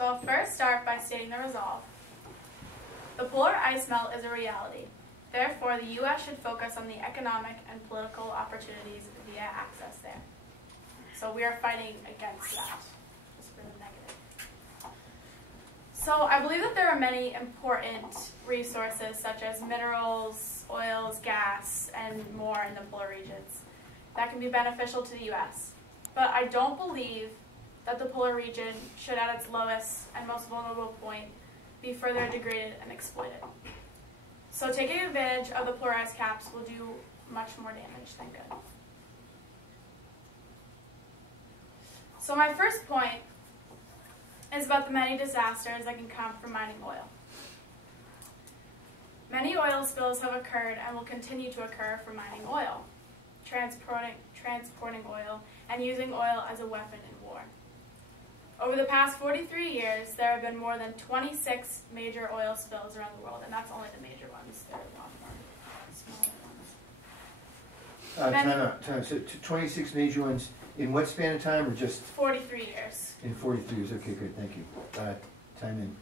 So I'll first start by stating the resolve. The polar ice melt is a reality. Therefore, the U.S. should focus on the economic and political opportunities via access there. So we are fighting against that, just for the negative. So I believe that there are many important resources such as minerals, oils, gas, and more in the polar regions that can be beneficial to the U.S. But I don't believe that the polar region should, at its lowest and most vulnerable point, be further degraded and exploited. So taking advantage of the polar ice caps will do much more damage than good. So my first point is about the many disasters that can come from mining oil. Many oil spills have occurred and will continue to occur from mining oil, transporting oil, and using oil as a weapon in war. Over the past 43 years, there have been more than 26 major oil spills around the world, and that's only the major ones. There are a lot more smaller ones. Time out. So 26 major ones in what span of time, or just? 43 years. In 43 years. Okay, good. Thank you. Time in.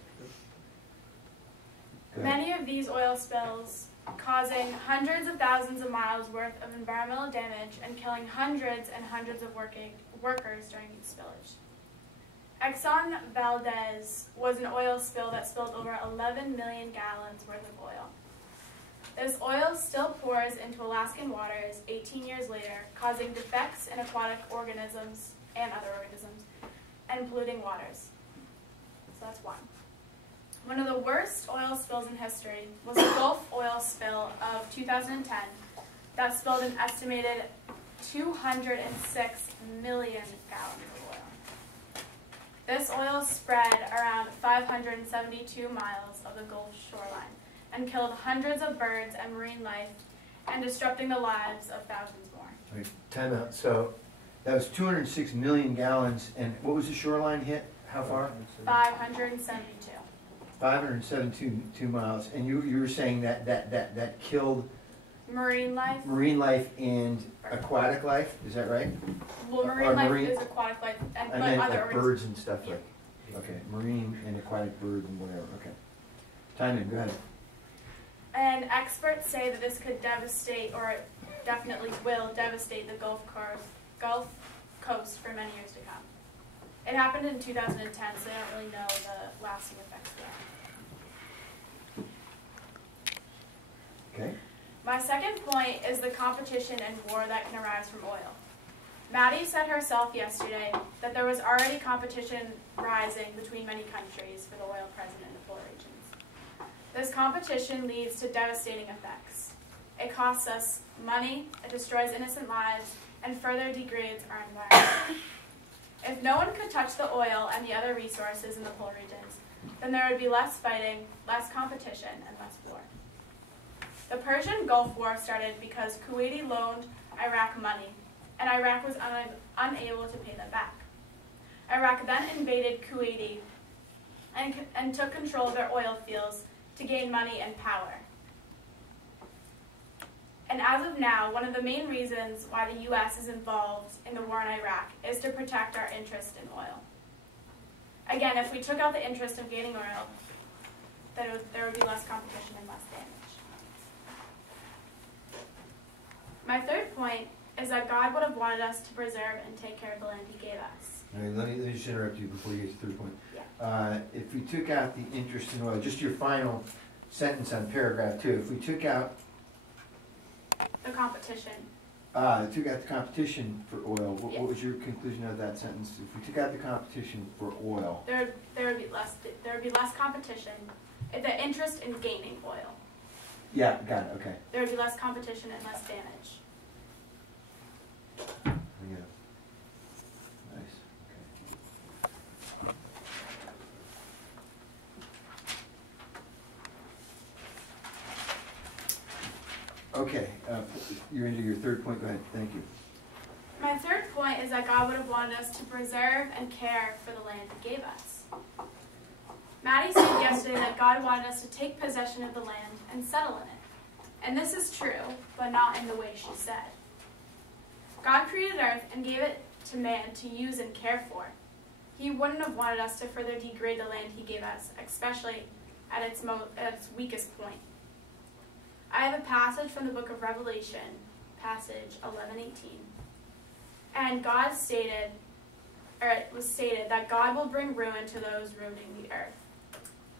Go ahead. Many of these oil spills causing hundreds of thousands of miles worth of environmental damage and killing hundreds and hundreds of workers during each spillage. Exxon Valdez was an oil spill that spilled over 11 million gallons worth of oil. This oil still pours into Alaskan waters 18 years later, causing defects in aquatic organisms and other organisms, and polluting waters. So that's one. One of the worst oil spills in history was the Gulf oil spill of 2010 that spilled an estimated 206 million gallons of oil. This oil spread around 572 miles of the Gulf shoreline and killed hundreds of birds and marine life and disrupting the lives of thousands more. Wait, time out. So that was 206 million gallons, and what was the shoreline hit? How far? 572. 572 miles, and you were saying that killed marine life and aquatic life. Is that right? Well, marine life is aquatic life, and but meant other like birds and stuff like. Okay, marine and aquatic bird and whatever. Okay, time in. Go ahead. And experts say that this could devastate, or it definitely will devastate the Gulf Coast for many years to come. It happened in 2010, so they don't really know the lasting effects of that. Okay. My second point is the competition and war that can arise from oil. Maddie said herself yesterday that there was already competition rising between many countries for the oil present in the polar regions. This competition leads to devastating effects. It costs us money, it destroys innocent lives, and further degrades our environment. If no one could touch the oil and the other resources in the polar regions, then there would be less fighting, less competition, and less war. The Persian Gulf War started because Kuwaiti loaned Iraq money, and Iraq was unable to pay them back. Iraq then invaded Kuwaiti and took control of their oil fields to gain money and power. And as of now, one of the main reasons why the U.S. is involved in the war in Iraq is to protect our interest in oil. Again, if we took out the interest of gaining oil, then there would be less competition and less damage. My third point is that God would have wanted us to preserve and take care of the land He gave us. All right, let me just interrupt you before you get to the third point. Yeah. If we took out the interest in oil, just your final sentence on paragraph 2, if we took out the competition. Took out the competition for oil. What was your conclusion of that sentence? If we took out the competition for oil, there would be less competition. The interest in gaining oil. Yeah, got it. Okay. There would be less competition and less damage. Yeah. Nice. Okay. Okay. You're into your third point. Go ahead. Thank you. My third point is that God would have wanted us to preserve and care for the land He gave us. Maddie said yesterday that God wanted us to take possession of the land and settle in it. And this is true, but not in the way she said. God created earth and gave it to man to use and care for. He wouldn't have wanted us to further degrade the land he gave us, especially at its weakest point. I have a passage from the book of Revelation, passage 11:18. And God stated, or it was stated, that God will bring ruin to those ruining the earth.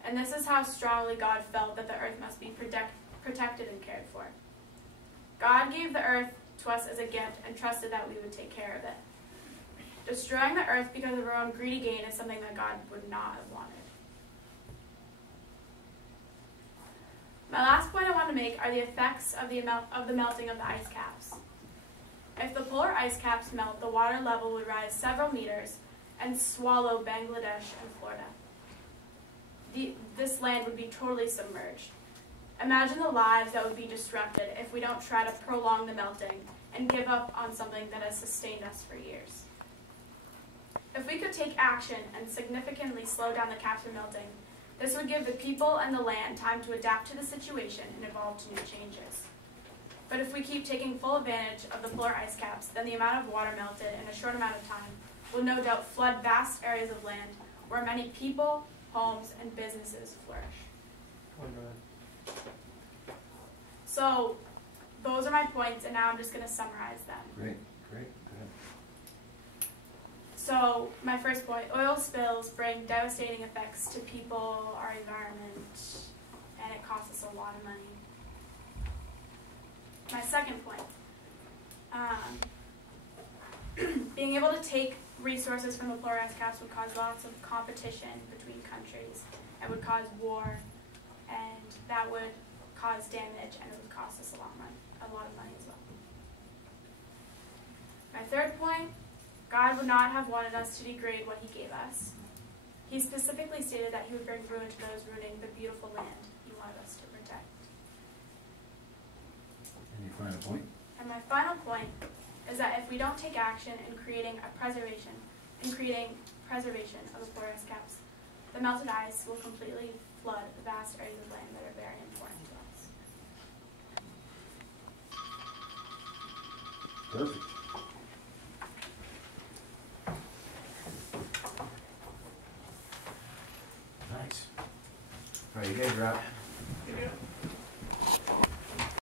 And this is how strongly God felt that the earth must be protected and cared for. God gave the earth to us as a gift and trusted that we would take care of it. Destroying the earth because of our own greedy gain is something that God would not have wanted. My last point I want to make are the effects of the melting of the ice caps. If the polar ice caps melt, the water level would rise several meters and swallow Bangladesh and Florida. This land would be totally submerged. Imagine the lives that would be disrupted if we don't try to prolong the melting and give up on something that has sustained us for years. If we could take action and significantly slow down the caps from melting, this would give the people and the land time to adapt to the situation and evolve to new changes. But if we keep taking full advantage of the polar ice caps, then the amount of water melted in a short amount of time will no doubt flood vast areas of land where many people, homes, and businesses flourish. So those are my points, and now I'm just going to summarize them. Great, go ahead. So my first point, oil spills bring devastating effects to people, our environment, and it costs us a lot of money. My second point, being able to take resources from the polar ice caps would cause lots of competition between countries. It would cause war, and that would cause damage, and it would cost us a lot of money as well. My third point, God would not have wanted us to degrade what he gave us. He specifically stated that he would bring ruin to those ruining the beautiful land he wanted us to protect. And your final point? And my final point is that if we don't take action in creating preservation of the polar ice caps, the melted ice will completely flood the vast areas of land that are very important to us. Perfect. Nice. All right, you guys are out.